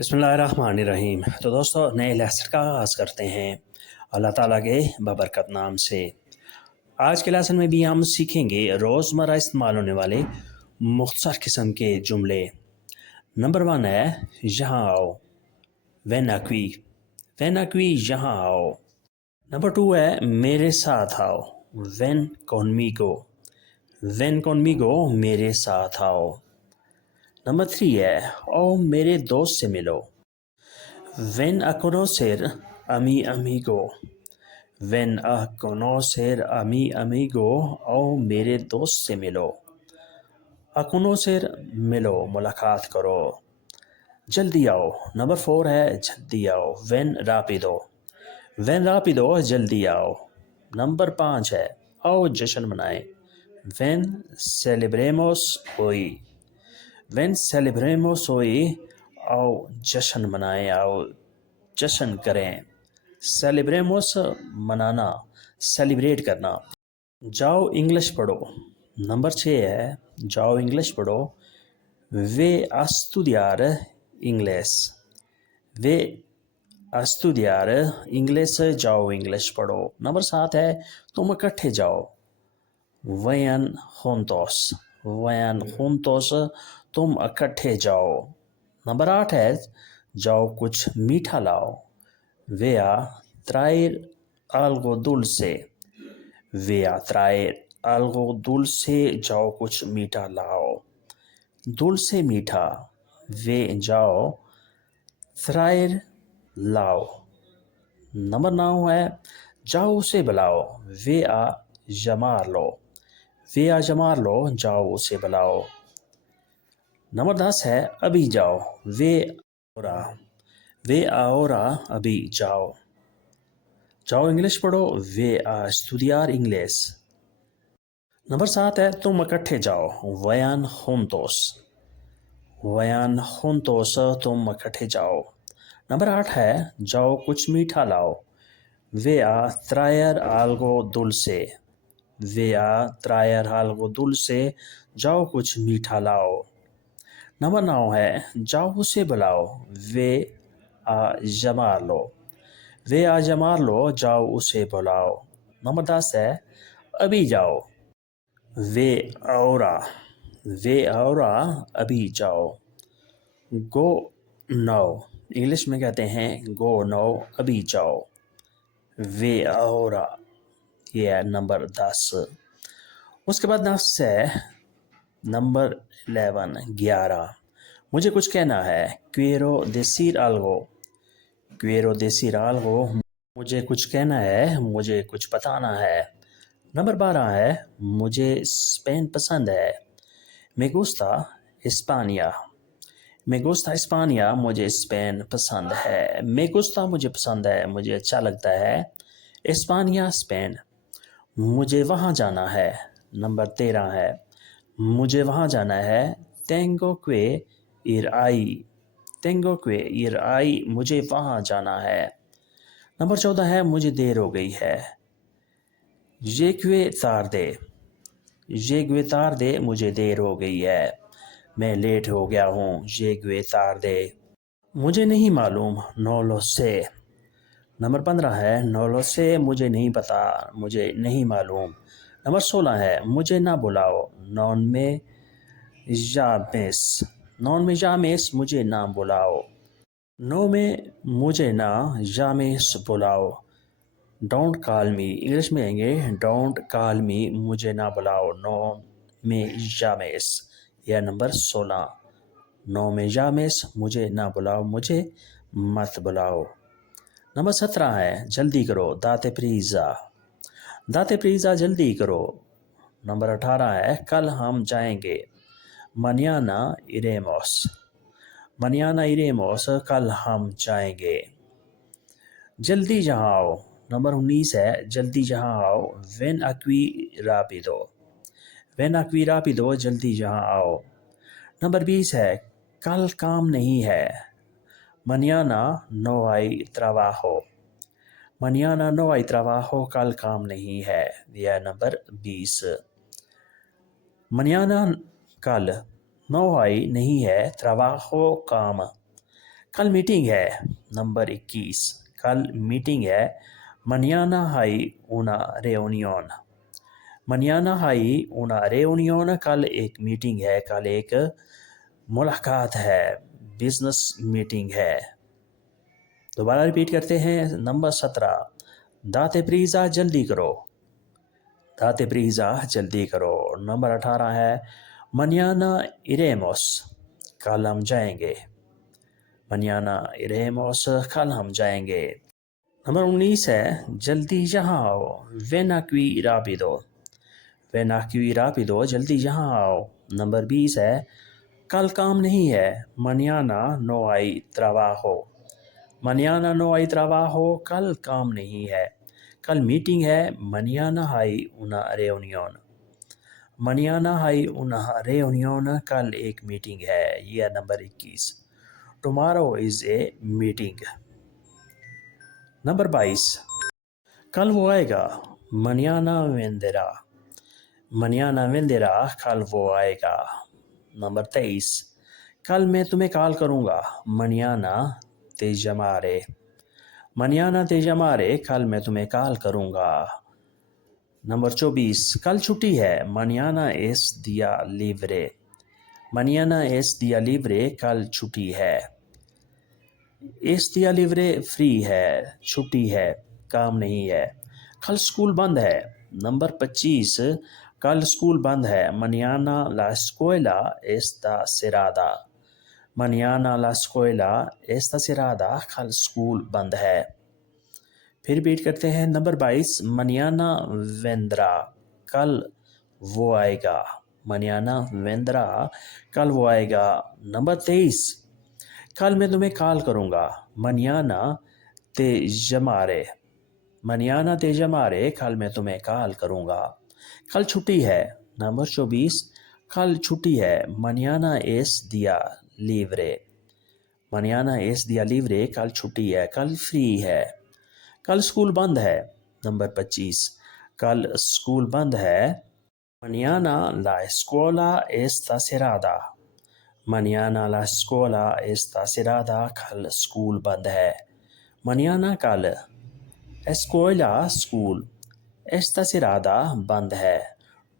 बिस्मिल्लाहिर्रहमानिर्रहीम। तो दोस्तों, नए लेसन का आगाज़ करते हैं अल्लाह ताला के बबरकत नाम से। आज के लेसन में भी हम सीखेंगे रोज़मर्रा इस्तेमाल होने वाले मुख्तसर किस्म के जुमले। नंबर 1 है यहाँ आओ, वेन अक्वी, यहाँ आओ। नंबर 2 है मेरे साथ आओ, वेन कॉन्मीगो, मेरे साथ आओ। नंबर 3 है आओ मेरे दोस्त से मिलो, ven a conocer a mi amigo, आओ मेरे दोस्त से मिलो। a conocer मिलो, मुलाकात करो। जल्दी आओ, नंबर 4 है जल्दी आओ, ven rápido, जल्दी आओ। नंबर 5 है आओ जश्न मनाएं, ven celebremos hoy, आओ जश्न मनाएं, आओ जश्न करें। सेलिब्रेमोस मनाना, सेलिब्रेट करना। जाओ इंग्लिश पढ़ो, नंबर 6 है जाओ इंग्लिश पढ़ो, वे estudiar इंग्लिश, जाओ इंग्लिश पढ़ो। नंबर 7 है तुम इकट्ठे जाओ, vayan juntos, तुम इकट्ठे जाओ। नंबर 8 है जाओ कुछ मीठा लाओ, vea traer algo dulce, जाओ कुछ मीठा लाओ। dulce मीठा, वे जाओ, traer लाओ। नंबर 9 है जाओ उसे बुलाओ, vea llamarlo, जाओ उसे बुलाओ। नंबर 10 है अभी जाओ, वे ahora, अभी जाओ। जाओ इंग्लिश पढ़ो, वे a estudiar इंग्लिश। नंबर 7 है तुम इकट्ठे जाओ, vayan juntos, तुम इकट्ठे जाओ। नंबर 8 है जाओ कुछ मीठा लाओ, ve a traer algo dulce, जाओ कुछ मीठा लाओ। नंबर 9 है जाओ उसे बुलाओ, ve a llamarlo, जाओ उसे बुलाओ। नंबर 10 है अभी जाओ, ve ahora, अभी जाओ। go now, इंग्लिश में कहते हैं go now, अभी जाओ। ve ahora, ये है नंबर 10। उसके बाद 10 है नंबर 11, मुझे कुछ कहना है, quiero decir algo, मुझे कुछ कहना है, मुझे कुछ बताना है। नंबर 12 है मुझे स्पेन पसंद है, me gusta España, मुझे स्पेन पसंद है। me gusta मुझे पसंद है, मुझे अच्छा लगता है। España स्पेन, मुझे वहाँ जाना है। नंबर 13 है मुझे वहाँ जाना है, tengo que ir ahí, मुझे वहाँ जाना है। नंबर 14 है मुझे देर हो गई है, llegué tarde, मुझे देर हो गई है, मैं लेट हो गया हूँ, llegué tarde। मुझे नहीं मालूम, no lo sé। नंबर 15 है no lo sé, मुझे नहीं पता, मुझे नहीं मालूम। नंबर 16 है मुझे ना बुलाओ, non me llames, मुझे ना बुलाओ। no में मुझे ना, llames बुलाओ। don't call me, इंग्लिश में आएंगे don't call me, मुझे ना बुलाओ, no me llames, यह नंबर 16। no me llames, मुझे ना बुलाओ, मुझे मत बुलाओ। नंबर 17 है जल्दी करो, date prisa, जल्दी करो। नंबर 18 है कल हम जाएंगे, mañana iremos, कल हम जाएंगे। जल्दी यहाँ आओ, नंबर 19 है जल्दी यहाँ आओ, ven aquí rápido, जल्दी यहाँ आओ। नंबर 20 है कल काम नहीं है, mañana no hay trabajo, कल काम नहीं है, यह नंबर 20। mañana कल, no hay नहीं है, trabajo काम, कल मीटिंग है। नंबर 21, कल मीटिंग है। mañana hay una reunión। mañana hay una reunión, कल एक मीटिंग है, कल एक मुलाकात है, बिजनेस मीटिंग है। दोबारा रिपीट करते हैं। नंबर 17, दाते प्रीजा जल्दी करो। दाते प्रीजा जल्दी करो। नंबर 18 है mañana iremos, कल हम जाएंगे। mañana iremos, कल हम जाएंगे। नंबर 19 है जल्दी यहाँ आओ। ven aquí rápido। ven aquí rápido, जल्दी यहाँ आओ। नंबर 20 है कल काम नहीं है। mañana no hay trabajo। mañana no hay trabajo, कल काम नहीं है। कल मीटिंग है। mañana hay una reunión। mañana hay una reunión, कल एक मीटिंग है। ये है number 21। tomorrow is a meeting। Number 22, कल वो आएगा। mañana vendrá। mañana vendrá, कल वो आएगा। नंबर 23, कल मैं तुम्हें कॉल करूँगा। mañana te llamaré। mañana te llamaré, कल मैं तुम्हें कॉल करूँगा। नंबर 24, कल छुट्टी है। mañana es día libre। mañana es día libre, कल छुट्टी है। es día libre फ्री है, छुट्टी है, काम नहीं है। कल स्कूल बंद है। नंबर 25, कल स्कूल बंद है। mañana la escuela está cerrada। mañana la escuela está cerrada, कल स्कूल बंद है। फिर रिपीट करते हैं। नंबर 22, mañana vendrá, कल वो आएगा। mañana vendrá, कल वो आएगा। नंबर 23, कल मैं तुम्हें कॉल करूँगा। mañana te llamaré। mañana te llamaré, कल मैं तुम्हें कॉल करूँगा। कल छुट्टी है। नंबर 24, कल छुट्टी है। mañana es día libre। mañana es día libre, कल छुट्टी है, कल फ्री है। कल स्कूल बंद है। नंबर 25, कल स्कूल बंद है। mañana la escuela está cerrada। mañana la escuela está cerrada, कल स्कूल बंद है। mañana कल, escuela स्कूल, está cerrada बंद है।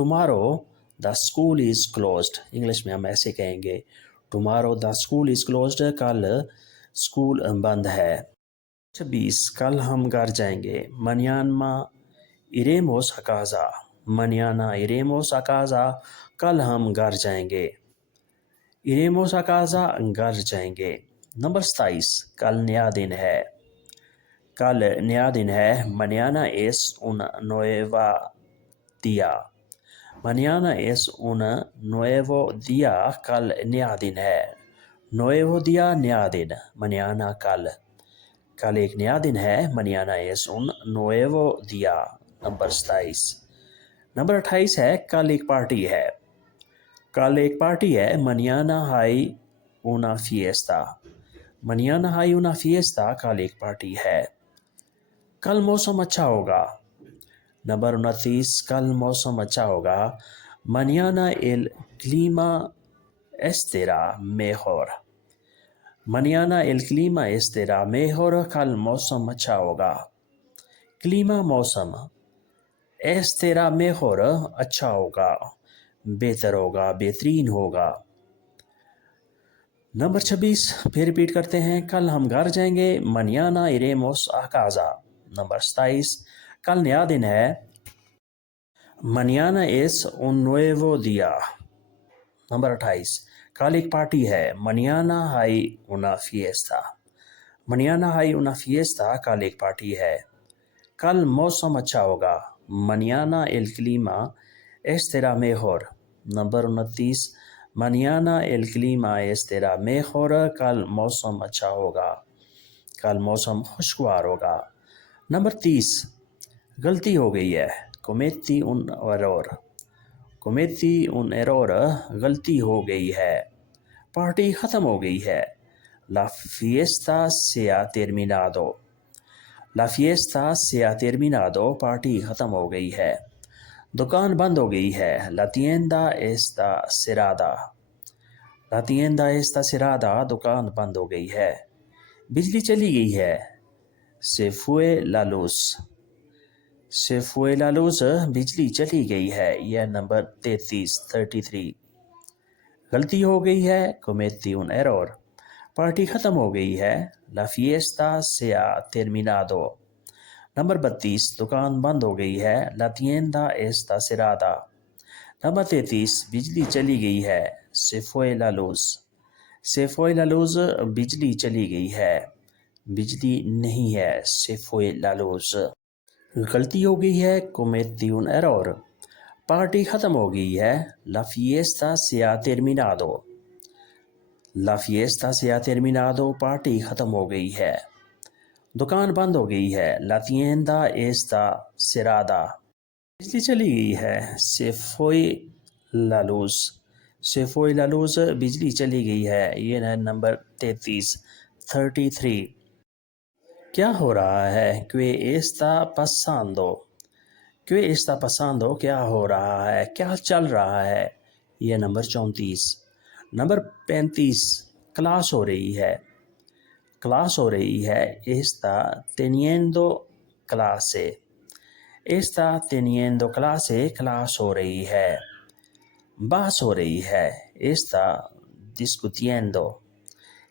tomorrow the school is closed, English में हम ऐसे कहेंगे tomorrow the school is closed, कल स्कूल बंद है। 26, कल हम घर जाएंगे। mañana iremos a casa। mañana iremos a casa, कल हम घर जाएंगे। iremos a casa, घर जाएंगे। नंबर 27, कल नया दिन है। कल नया दिन है। mañana es un nuevo día। mañana es un nuevo día, कल नया दिन है। nuevo día, नया दिन। mañana कल, कल एक नया दिन है। mañana es un nuevo día। Number 27। Number 28 है कल एक पार्टी है। कल एक पार्टी है। mañana hay una fiesta। mañana hay una fiesta, कल एक पार्टी है। कल मौसम अच्छा होगा। नंबर 29, कल मौसम अच्छा होगा। mañana el clima estará mejor। mañana el clima estará mejor, कल मौसम अच्छा होगा। clima मौसम, estará mejor अच्छा होगा, बेहतर होगा, बेहतरीन होगा। नंबर 26, फिर रिपीट करते हैं। कल हम घर जाएंगे। mañana iremos a casa। Number 27, कल नया दिन है। mañana es un nuevo día। Number 28, कल एक पार्टी है। mañana hay una fiesta। mañana hay una fiesta, कल एक पार्टी है। कल मौसम अच्छा होगा। mañana el clima estará mejor। Number 29, mañana el clima estará mejor, कल मौसम अच्छा होगा, कल मौसम खुशगवार होगा। नंबर 30, गलती हो गई है। cometí un error। cometí un error, गलती हो गई है। पार्टी ख़त्म हो गई है। la fiesta se ha terminado। la fiesta se ha terminado, party ख़त्म हो गई है। दुकान बंद हो गई है। la tienda está cerrada। la tienda está cerrada, दुकान बंद हो गई है। बिजली चली गई है, se fue la luz, se fue la luz, बिजली चली गई है। यह नंबर 33 गलती हो गई है, cometí un error, पार्टी ख़त्म हो गई है, la fiesta se ha terminado, number 32 दुकान बंद हो गई है, la tienda está cerrada, number 33 बिजली चली गई है, se fue la luz, se fue la luz, बिजली चली गई है, बिजली नहीं है, se fue la luz, गलती हो गई है, cometí un error, पार्टी ख़त्म हो गई है, la fiesta se ha terminado, la fiesta se ha terminado, party ख़त्म हो गई है, दुकान बंद हो गई है, la tienda está cerrada, बिजली चली गई है, se fue la luz, se fue la luz, बिजली चली गई है। ये है नंबर 33 क्या हो रहा है, que está pasando, que está pasando, क्या हो रहा है, क्या चल रहा है। ये नंबर 34 नंबर 35 क्लास हो रही है, क्लास हो रही है, está teniendo clase, está teniendo clase, class हो रही है, बहस हो रही है, está discutiendo,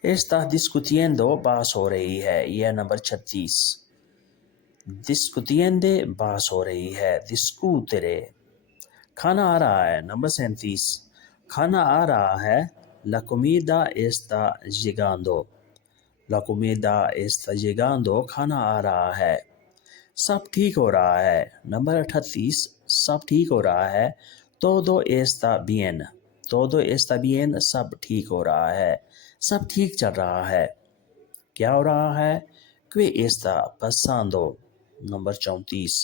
está discutiendo, बहस हो रही है। यह नंबर 36 discutiende, बहस हो रही है, discutere, खाना आ रहा है, नंबर 37 खाना आ रहा है, la comida está llegando, la comida está llegando, खाना आ रहा है, सब ठीक हो रहा है, नंबर 38 सब ठीक हो रहा है, todo está bien, todo está bien, सब ठीक हो रहा है, सब ठीक चल रहा है, क्या हो रहा है, que está pasando, number 34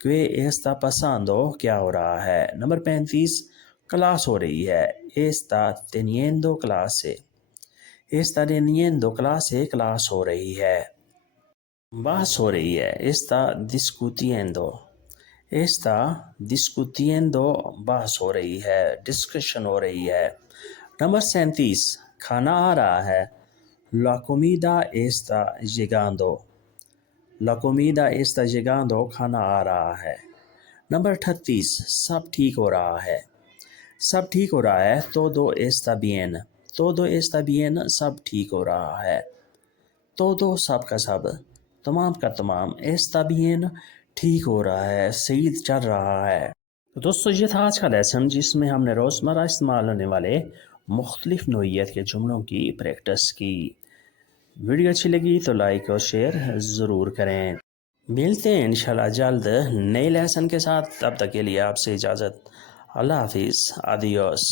que está pasando, क्या हो रहा है, नंबर 35 क्लास हो रही है, está teniendo clase, está teniendo clase, class हो रही है, बहस हो रही है, está discutiendo, está discutiendo, बहस हो रही है, डिस्कशन हो रही है, नंबर 37 खाना आ रहा है, la comida está llegando, la comida está llegando, खाना आ रहा है, नंबर 38 सब ठीक हो रहा है, सब ठीक हो रहा है, todo está bien, todo está bien, सब ठीक हो रहा है, todo सब का सब, तमाम का तमाम, está bien, ठीक हो रहा है, सही चल रहा है। तो दोस्तों ये था आज का लेसन जिसमें हमने रोज़मर्रा इस्तेमाल होने वाले मुख्तलिफ नोइयत के जुमलों की प्रैक्टिस की। वीडियो अच्छी लगी तो लाइक और शेयर ज़रूर करें। मिलते हैं इंशाल्लाह जल्द नए लेसन के साथ, तब तक के लिए आपसे इजाज़त। अल्लाह हाफिज़, आदियोस।